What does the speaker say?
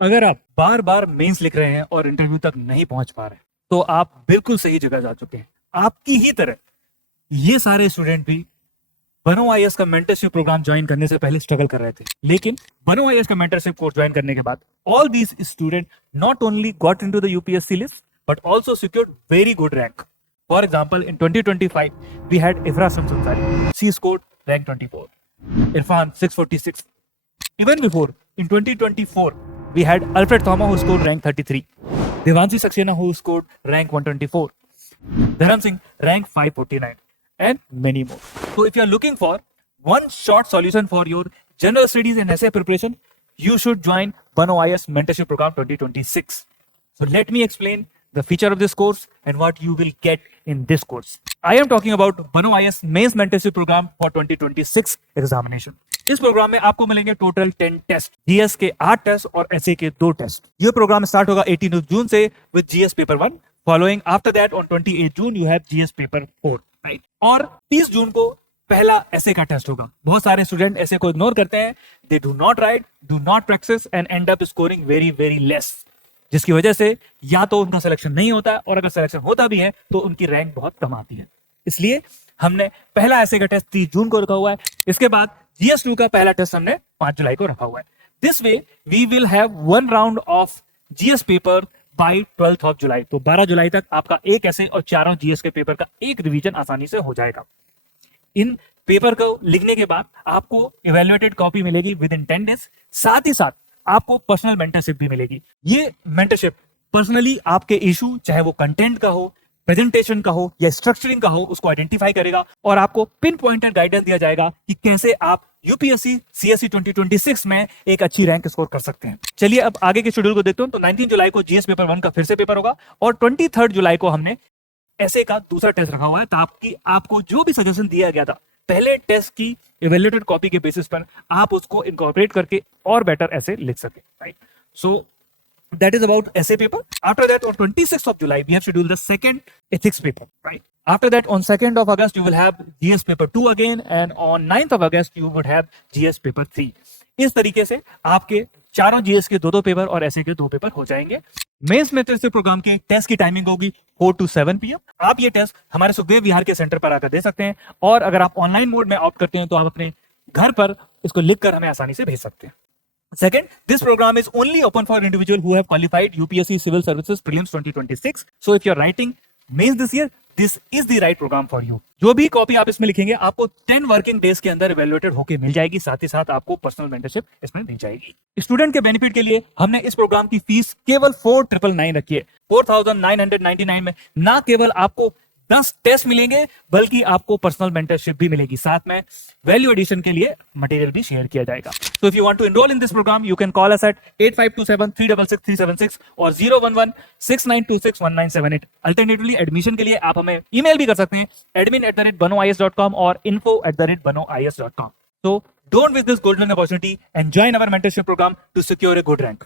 अगर आप बार बार मेंस लिख रहे हैं और इंटरव्यू तक नहीं पहुंच पा रहे तो आप बिल्कुल सही जगह जा चुके हैं। आपकी ही तरह ये सारे स्टूडेंट भी बनो आईएएस का मेंटरशिप प्रोग्राम ज्वाइन करने से पहले स्ट्रगल कर रहे थे, लेकिन बनो आईएएस का मेंटरशिप कोर्स ज्वाइन करने के बाद all these student not only got into the UPSC list but also secured very good rank. For example, in 2025, we had Ifra Samsunsari. She scored rank 24. Irfan 646. Even before, in 2024, we had Alfred Thoma who scored rank 33. Devanshi Saxena who scored rank 124. Dharam Singh rank 549. And many more. So if you are looking for one short solution for your general studies and essay preparation, you should join Bano IAS Mentorship Program 2026. So let me explain the feature of this course and what you will get in this course. I am talking about Bano IAS Mains Mentorship Program for 2026 examination. इस programme में आपको मिलेंगे total 10 test, GS के 8 test और S A के 2 test. ये programme start होगा 18 जून से with GS paper 1. Following after that on 28 June you have GS paper 4, right. और 30 जून को पहला एसए का टेस्ट होगा. बहुत सारे स्टूडेंट एसए को इग्नोर करते हैं. They do not right, do not practice and and up scoring very very less, जिसकी वजह से या तो उनका सिलेक्शन नहीं होता है और अगर सिलेक्शन होता भी है तो उनकी रैंक बहुत कम आती है. इसलिए हमने पहला एसए का टेस्ट 30 जून को रखा हुआ है. इसके बाद जीएस2 का पहला टेस्ट हमने 5 जुलाई को रखा हुआ है. This way we will have one round of GS paper by 12th of July. तो 12 जुलाई तक आपका एक एसए और चारों जीएस के पेपर का एक रिवीजन आसानी से हो जाएगा. इन पेपर को लिखने के बाद आपको इवेल्युएटेड कॉपी मिलेगी विद इन 10 डेज. साथ ही साथ आपको पर्सनल मेंटरशिप भी मिलेगी. ये मेंटरशिप पर्सनली आपके इशू, चाहे वो कंटेंट का हो, प्रेजेंटेशन का हो या स्ट्रक्चरिंग का हो, उसको आइडेंटिफाई करेगा और आपको पिन पॉइंटेड गाइडेंस दिया जाएगा कि कैसे आप यूपीएससी सीएससी 2026 में एक अच्छी रैंक स्कोर कर सकते हैं. चलिए अब आगे के शेड्यूल को देखते हैं. तो 19 जुलाई को जीएस पेपर 1 का फिर से पेपर होगा और 23 जुलाई को हमने एसए का दूसरा टेस्ट रखा हुआ है, ताकि आपको जो भी सजेशन दिया गया था पहले टेस्ट की इवेल्युएटेड कॉपी के बेसिस पर आप उसको इनकॉर्पोरेट करके और बेटर ऐसे लिख सके, right. So that is about essay paper. After that, on 26th of July, we have scheduled the second ethics paper, right? After that, on 2nd of August, you will have GS paper 2 again, and on 9th of August, you would have GS paper 3. इस तरीके से आपके चारों GS के 2-2 paper और ऐसे के 2 paper हो जाएंगे. मेंस मेंटरशिप प्रोग्राम के टेस्ट की टाइमिंग होगी 4 to 7 PM. आप ये टेस्ट हमारे सुखदेव विहार के सेंटर पर आकर दे सकते हैं और अगर आप ऑनलाइन मोड में ऑप्ट करते हैं तो आप अपने घर पर इसको लिखकर हमें आसानी से भेज सकते हैं. Second, this program is only open for individuals who have qualified UPSC Civil Services Prelims 2026. So if you're writing mains this year, this is the right program for you. जो भी कॉपी आप इसमें लिखेंगे आपको 10 वर्किंग डेज के अंदर evaluated होके मिल जाएगी. साथ ही साथ आपको पर्सनल मेंटरशिप इसमें दी जाएगी. स्टूडेंट के बेनिफिट के लिए हमने इस प्रोग्राम की फीस केवल 4,999 रखी है. 4,999 में ना केवल आपको 10 टेस्ट मिलेंगे बल्कि आपको पर्सनल मेंटरशिप भी मिलेगी. साथ में वैल्यू एडिशन के लिए मटेरियल भी शेयर किया जाएगा. So if you want to enroll in this program you can call us at 8527366376 और 01169261978. अल्टरनेटिवली एडमिशन के लिए आप हमें ईमेल भी कर सकते हैं admin@banois.com और info@banois.com. So don't miss this golden opportunity and join our mentorship program to secure a good rank.